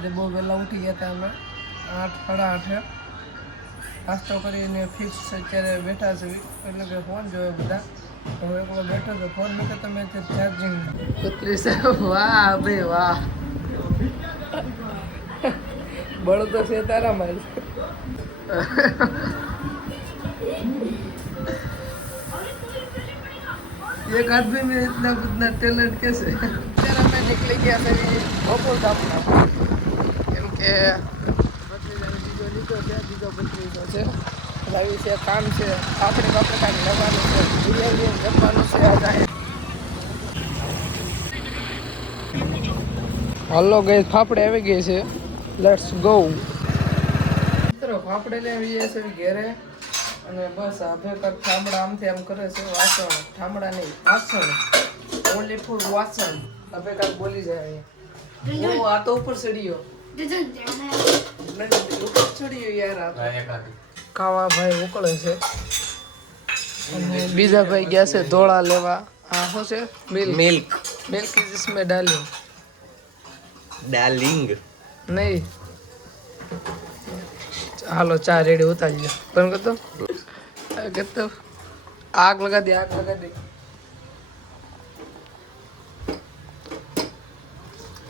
આજે બહુ વહેલા ઉઠી ગયા હતા અમે 8 સાડા 8 નાસ્તો કરીને ફિક્સ અત્યારે બેઠા છે એટલે કે ફોન જોયો બધા હું એકલો બેઠો હતો ફોન મૂકે તો મેં ચાર્જિંગ પુત્રી સાહેબ વાહ ભાઈ વાહ બળો તો છે તારા માં एक आदमी में इतना कितना टैलेंट कैसे तेरा मैं निकली गया था बपोर धापना કેમ કે બીજો લીધો છે બીજો પત્રીજો છે આવી છે કામ છે આપણે કાંઈ લેવાનું છે બિરિયાની જમવાનું છે આજે હલો ગઈ ફાફડે આવી ગઈ છે લેટ્સ ગો મિત્રો ફાફડે લઈ આવી જાય છે ઘેરે અને બસ આપણે કાંઈક ઠામડા આમથી આમ કરે છે વાસણ ઠામડા નહીં વાસણ ઓનલી ફોર વાસણ આપણે કાંઈક બોલી જાય ઓ આ તો ઉપર ચડ્યો ઉપર ચડ્યો યાર ખાવા ભાઈ ઉકળે છે અને બીજા ભાઈ ગયા છે ધોળા લેવા આ શું છે મિલ્ક મિલ્ક ઇઝ इसमें डालिंग डार्लिंग नहीं हालो चाय रेडी उतार लिया बंद कर दो आग लगा दे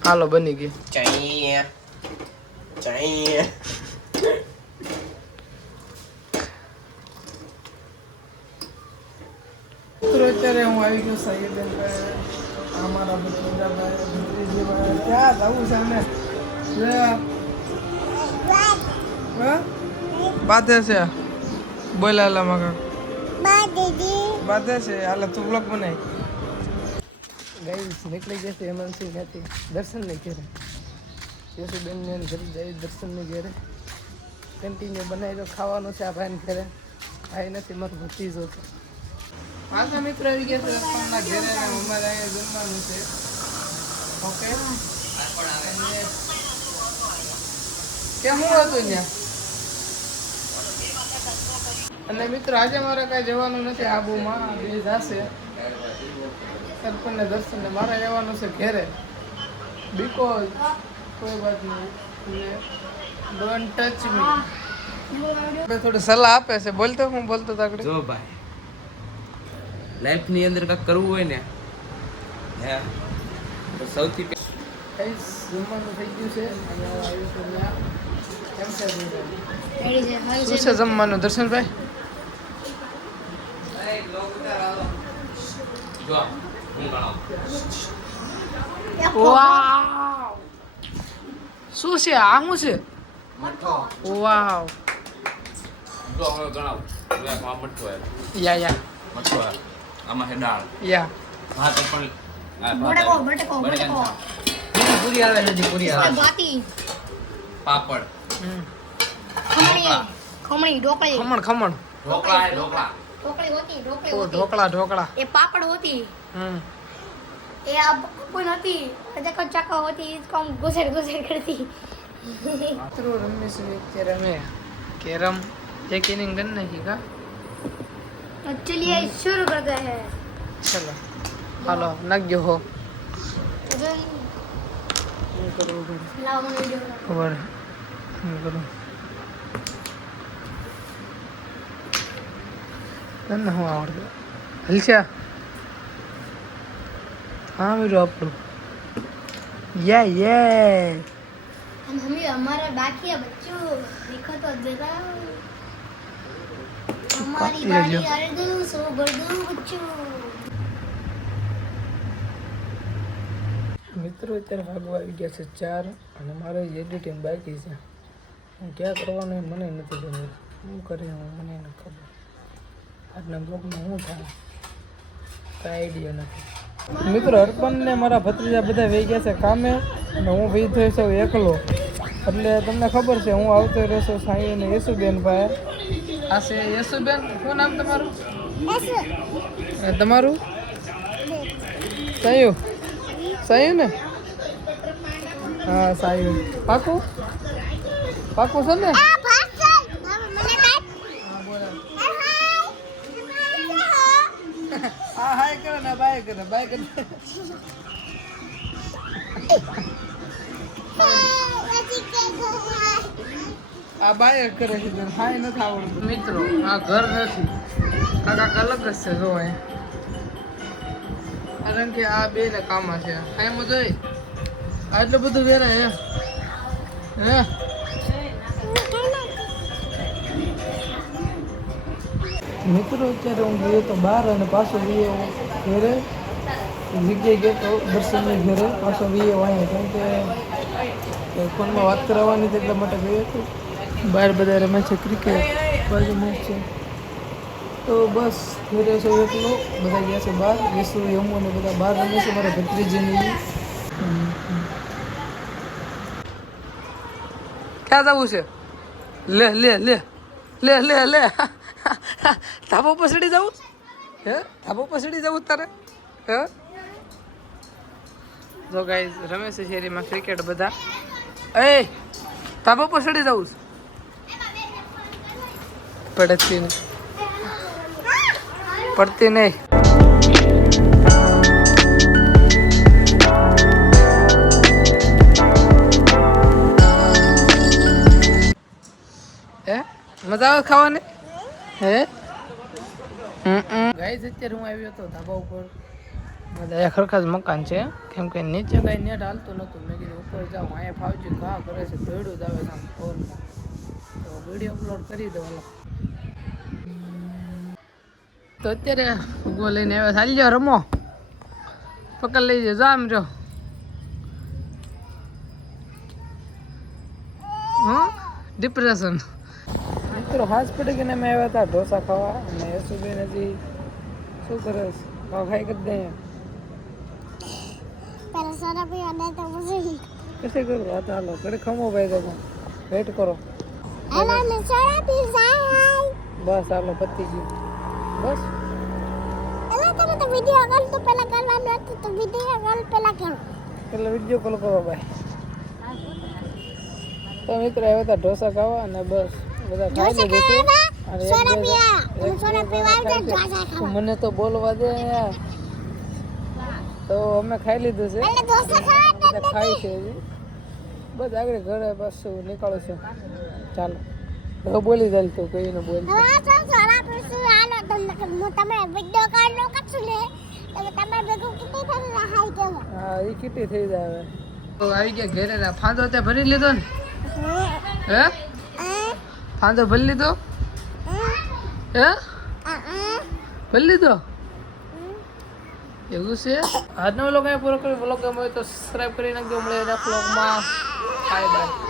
हालो बनी गई चाहिए चाहिए तो અત્યારે હું આવી ગયો સાહેબ અમારા ભત્રીજા ભાઈ ભત્રીજી ભાઈ ક્યાં જવું છે અમે બાધે છે બોલાલા મગા બાધે છે હાલ તું બ્લોગ બનાય ગાઈસ નીકળી જશે હેમંતસિંહ ત્યાંથી દર્શન ને ઘેરે યશુબેન ને ઘરે જઈ દર્શન ને ઘેરે કન્ટિન્યુ બનાવી તો ખાવાનું છે આ ભાઈને ઘેરે ભાઈ નથી મારો ભત્રીજો છે પાછા મિત્ર આવી ગયા છે રસ્તાના ઘેરે ને અમારે અહીંયા જમવાનું છે ઓકે કેમ હું હતું ત્યાં અને મિત્રો આજે મારે કાંઈ જવાનું નથી આબુમાં બે જશે સરપંચને દર્શન ને મારે જવાનું છે ઘેરે બીકોઝ કોઈ વાત નહીં ડોન્ટ ટચ મી થોડી સલાહ આપે છે બોલતો હું બોલતો તાકડી જો ભાઈ લાઈફ ની અંદર કાંઈક કરવું હોય ને હે તો સૌથી ગાઈસ જમવાનું થઈ ગયું છે અને આવ્યું છે ત્યાં કેમ છે શું છે જમવાનું દર્શનભાઈ જો હું ગણાવ વાવ શું છે આ શું છે વાવ જો હવે ગણાવ હવે આ મઠ્ઠો હે યા મઠ્ઠો હે આમાં હે દાળ યા ભાત પણ બટેકો પૂરી આવે છે પૂરી આવે બાતી પાપડ ખમણી ઢોકળી ખમણ ઢોકળા હે ઢોકળા ઢોકળી હોતી ઓ ઢોકળા એ પાપડ હોતી એ આ કોઈ નથી અજક ચક્કા હોતી इसको हम गुजर करती મિત્રો રમેશ અત્યારે અમે કેરમ એક ઇનિંગ ગન નહીં કા तो चलिए शुरू करते हैं ચલો હાલો નાગ્યો હો अजून હું કરું लाव મને वीडियो ખબર હું કરું તને હું આવડતું હલશા હા મીરો આપણું યે हम हमारा बाकी है बच्चों देखो तो जरा हमारी बारी अर्दू सो बर्दू बच्चों મિત્રો અત્યારે વાગવા આવી ગયા છે 4 અને મારે એડિટિંગ બાકી છે હું ક્યાં કરવાનું એ મને નથી ખબર શું કરે મને નથી ખબર આજના બ્લોગમાં શું થાય કાંઈ આઈડિયા નથી મિત્રો અર્પણ ને મારા ભત્રીજા બધા વહી ગયા છે કામે અને હું વહી થયો છું એકલો એટલે તમને ખબર છે હું આવતો રહેશો સાંઈ અને યશુબેન ભાઈ આ છે યશુબેન શું નામ તમારું તમારું સાયું સાયું ને હા સાયું પાકું છે ને હા હાય કરે ને બાય કરે આ બાય કરે છે તને હાય નથી આવડતું મિત્રો આ ઘર નથી કાકા અલગ જ છે જો અહીંયા કારણ કે આ બે ને કામ છે કાંઈ મજા આવી આટલું બધું વેરા હે હે મિત્રો અત્યારે હું ગયો તો બહાર અને પાછો ગયો ઘરે જગ્યાએ ગયો તો દર્શનની ઘરે પાછો ગયો અહીંયા કેમ કે ફોનમાં વાત કરાવવાની એટલા માટે ગયો હતો બહાર બધા રમે છે ક્રિકેટ બાજુ મેચ છે તો બસ ઘરે છો એટલો બધા ગયા છે બહાર યશુ યમુ અને બધા બહાર રમે છે મારા ભત્રીજીની ક્યાં જવું છે લે લે લે લે લે લે ધાબો પસડી જવું હે ધાબો પસડી જવું તારે હે જો ગાઈઝ રમે છે શેરીમાં ક્રિકેટ બધા એ ધાબો પસડી જવું પડતી નહીં પડતી નહીં હે મજા આવે ખાવાની હે ગાઈઝ અત્યારે હું આવ્યો હતો ધાબા ઉપર બધા ખરખા જ મકાન છે કેમ કે નીચે કાંઈ નેટ હાલતું નહોતું મેં કીધું ઉપર જાઉં અહીંયા ફાવજી ઘા કરે છે દોડ્યું જ આવે આમ ફોનમાં તો વિડીયો અપલોડ કરી દો તો અત્યારે ઉગો લઈને આવ્યા ચાલી જાઓ રમો પકડ લઈ જાઓ આમ જો હા ડિપ્રેશન મિત્રો હોસ્પિટલ અમે આવ્યા હતા ઢોસા ખાવા અને યશુબેન હજી શું કરે છે ખાઈ કરી દે कैसे करो आता हालो करे खमो भाई देखो वेट करो बस हालो पत्ती जी बस वीडियो कॉल तो पहला करवानो હતો તો वीडियो कॉल पहला કરો એટલે વિડિયો કોલ કરો ભાઈ તો મિત્રો આવ્યા હતા ઢોસા ખાવા અને બસ બધા ખાઈ લીધું અને સોના પીવા મને તો બોલવા દે યાર તો અમે ખાઈ લીધું છે ખાઈ છે બસ આગળ ઘરે પાછું નીકળું છું ચાલો હવે બોલી જાય તો કઈને બોલ તમે વિડિયો કોલ નો કરશો ને તમે તમારે ભેગું કેટલી થાય હાઈ કેવો હા એ કેટલી થઈ જાય તો આવી ગયા ઘરે ફાંદો તે ભરી લીધો ને હે ફાંદો ભરી લીધો હે ભરી લીધો એવું છે આજનો વ્લોગ અહીંયા પૂરો કર્યો વ્લોગ ગમ્યો હોય તો સબસ્ક્રાઈબ કરી નાખજો મળે એના વ્લોગમાં બાય બાય